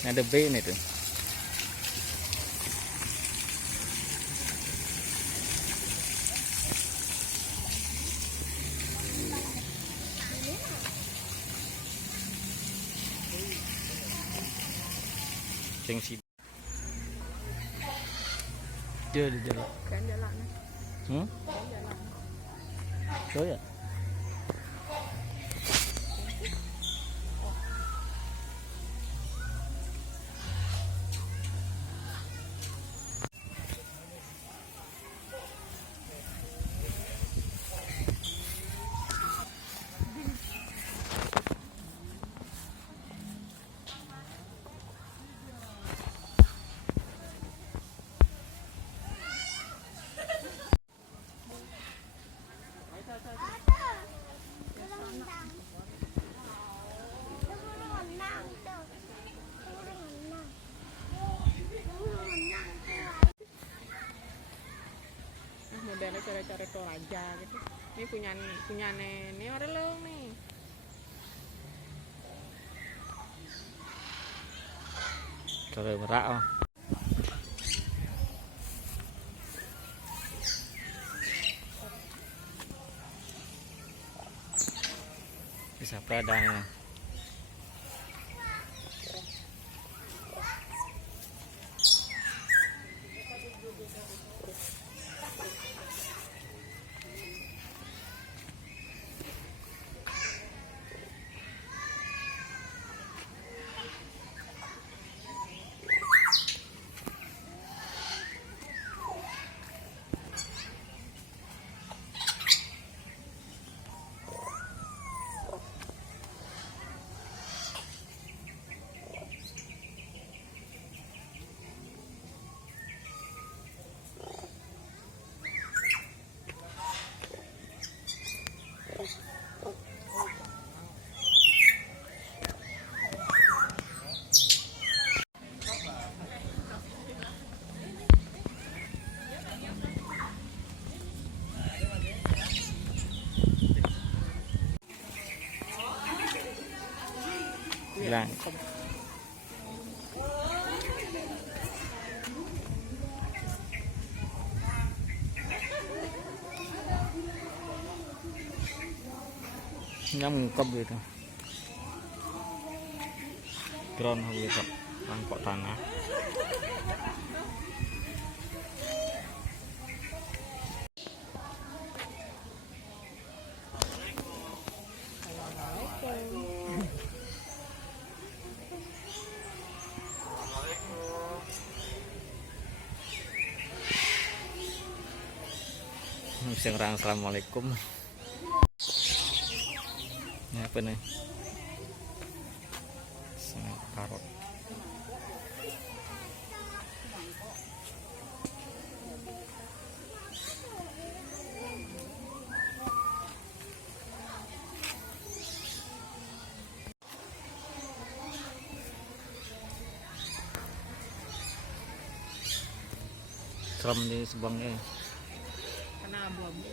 Ada B ini tuh. Si dia di jalan. Kan jalan. Oh ya. Modelnya coret-coret Toraja gitu. Ini punya nenek orang lo nih. Coret merak oh. Bisa pradanya. Bilang. Ngungkep gitu. Drone gitu, mangkok tanah. Assalamualaikum. Ini apa nih? Karot. Serem di Subangnya. Karena abu-abu.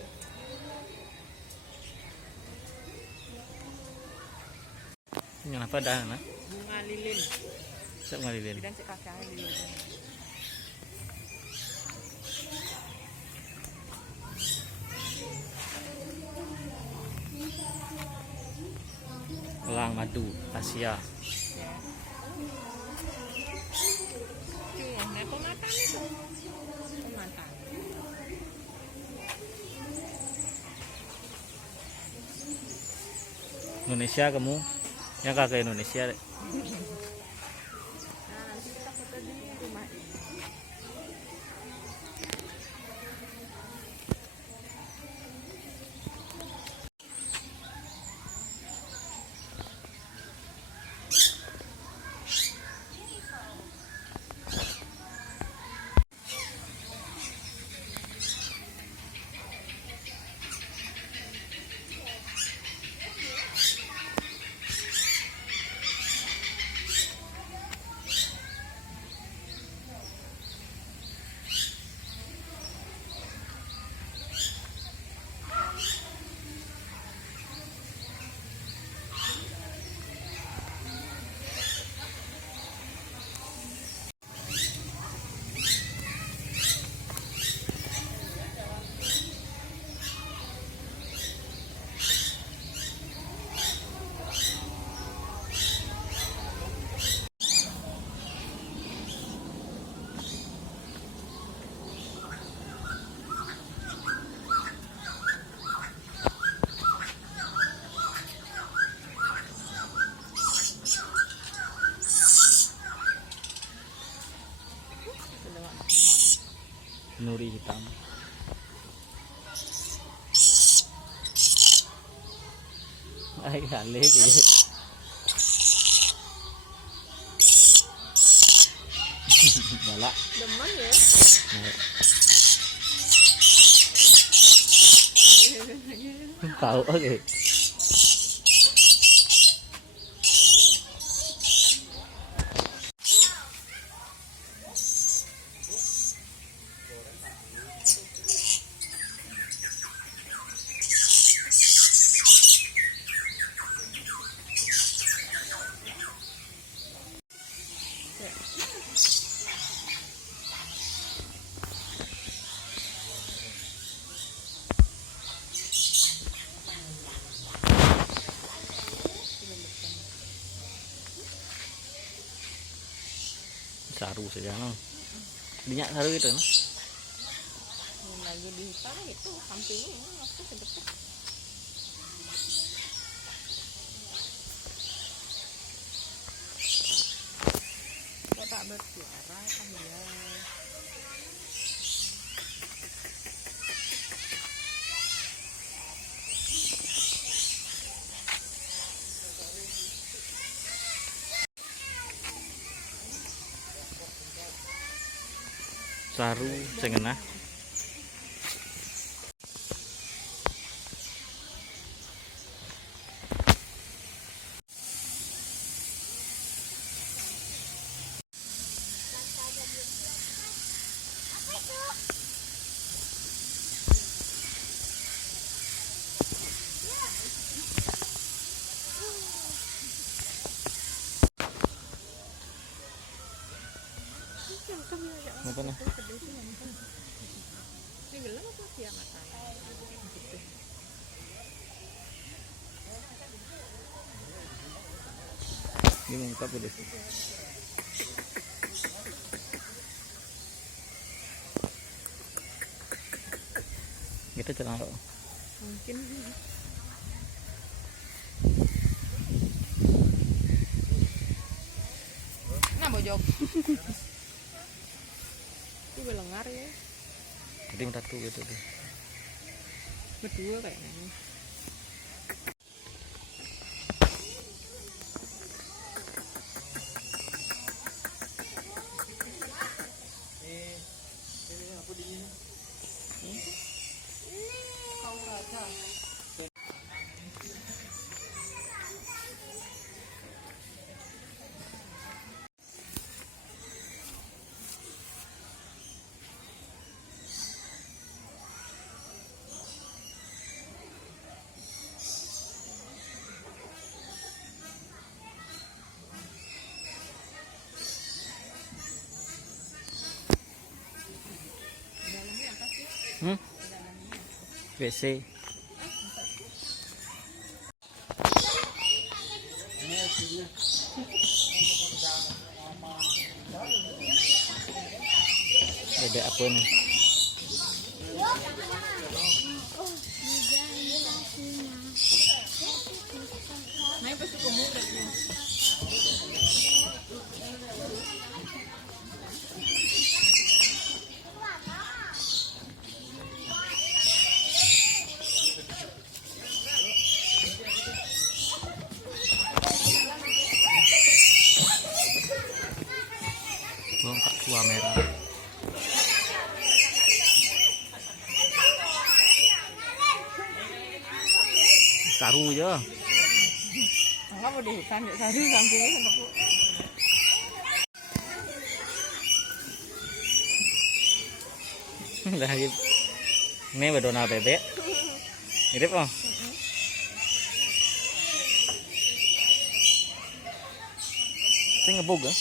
Ini apa dah, nah? Bunga lilin. Bunga lilin. Dan sekakang lilin. Elang madu Asia. Pematang itu. Pematang. Indonesia kamu? Ya kakak Indonesia deh. Nah, nanti kita foto di rumah ini. nuri hitam. Ay, halik eh. Wala. Demen ya. Tahu oke. Saru saja no. Minyak saru itu no. Yang lagi dihitam itu sampingnya waktu sebetulnya. Kok tak bersuara kan dia. Saru cengenah. Apa nih? Ini gelap apa ya mata? Gitu. Ini mengungkap udah. Kita jalan kok. Mungkin. Nah bojok. Ini belengar ya. Jadi menatu gitu tuh. Berdua kayaknya. WC. Bebek apa nih? Nah, pasti kemudian. Bongkak tua merah. Saru aja. Enggak mau di hutan ya, sari sampingnya sama aku. Lah ini bedona bebek. Mirip oh. Saya ngebog ya.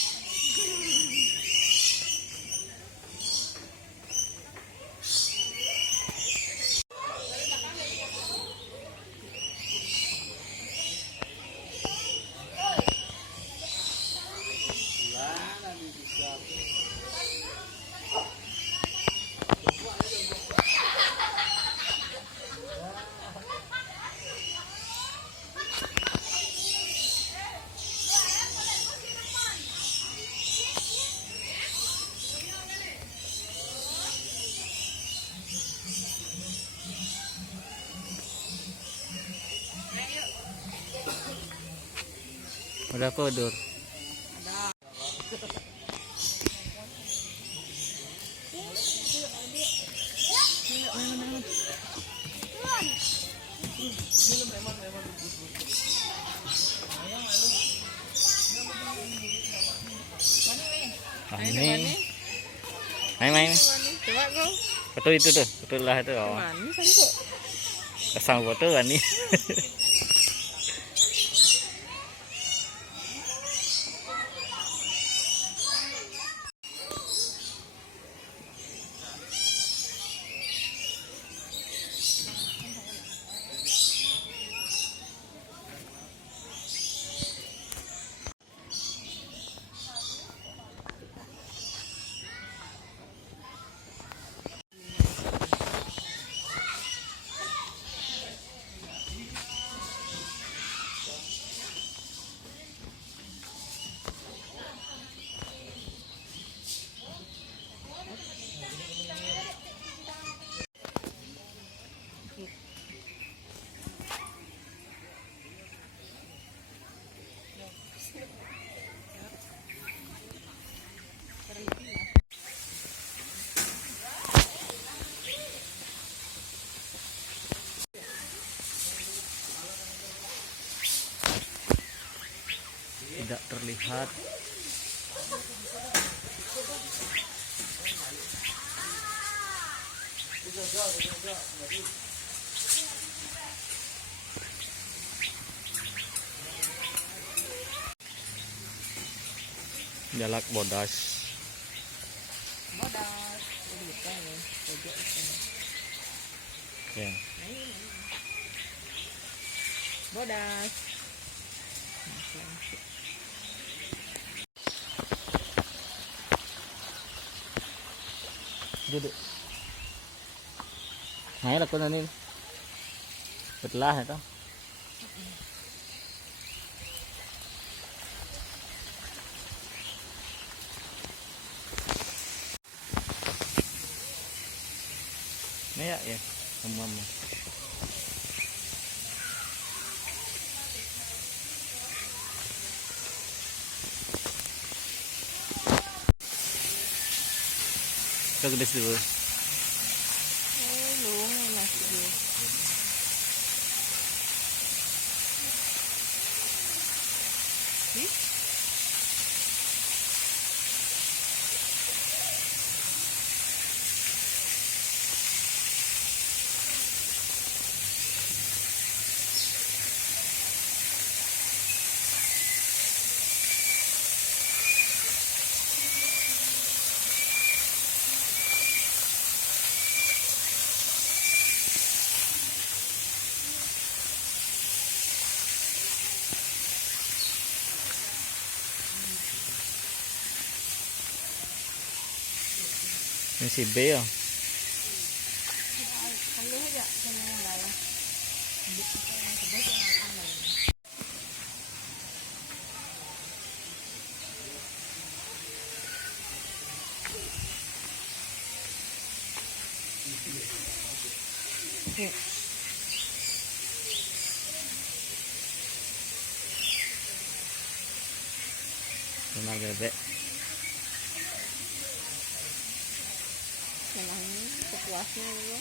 Udah podur. Ada. Ini. Main. Coba kau. Betul itu tuh, betul lah itu. Oh. Manis aku. Kesang foto kan nih. Tidak terlihat. Jalak bodas. Bodas. Ya. Bodas. Duduk. Nah, là con này. Bật la hả tao? Mấy ạ vậy? Mầm. Cái gede sih. Luang nasi dia. Ini si B ya. Benar bebek. Memang sepuasnya ya.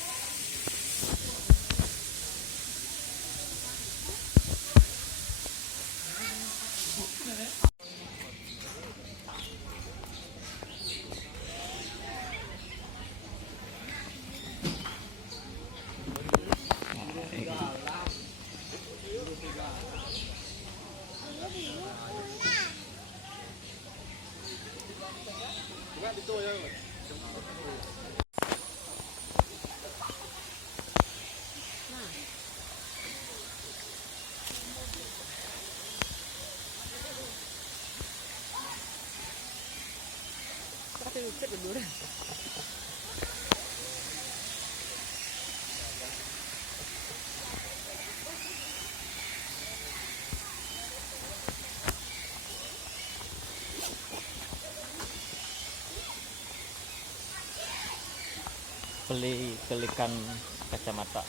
Tapi bukit berdua. Kelikan kacamata.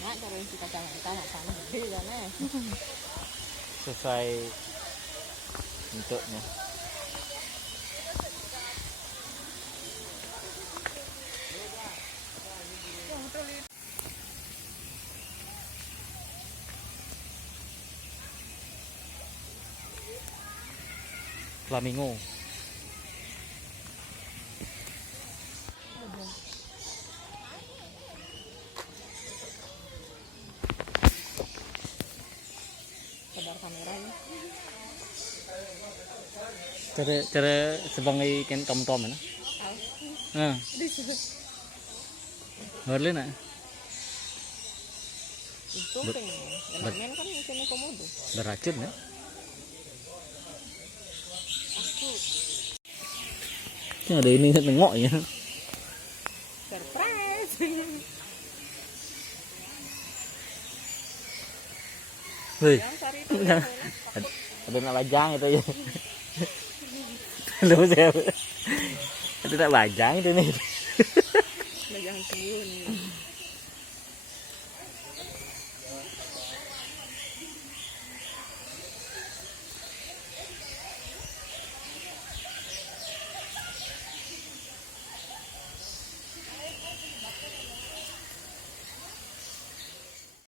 Nak cara isi kacamata nak sana gede kan Sesuai bentuknya. Flamingo. Sadar kameranya. Cara sebagai kan tom-tom na. Ah, boleh nak. Itu pengen. Main kan mesinnya komodo. Beracun ya. Ini ada ini nengok ya. Surprise. Wih, Yang cari itu. ada nak lajang itu ya. Lu saya. Ada nak lajang itu nih. Nah, jangan cium.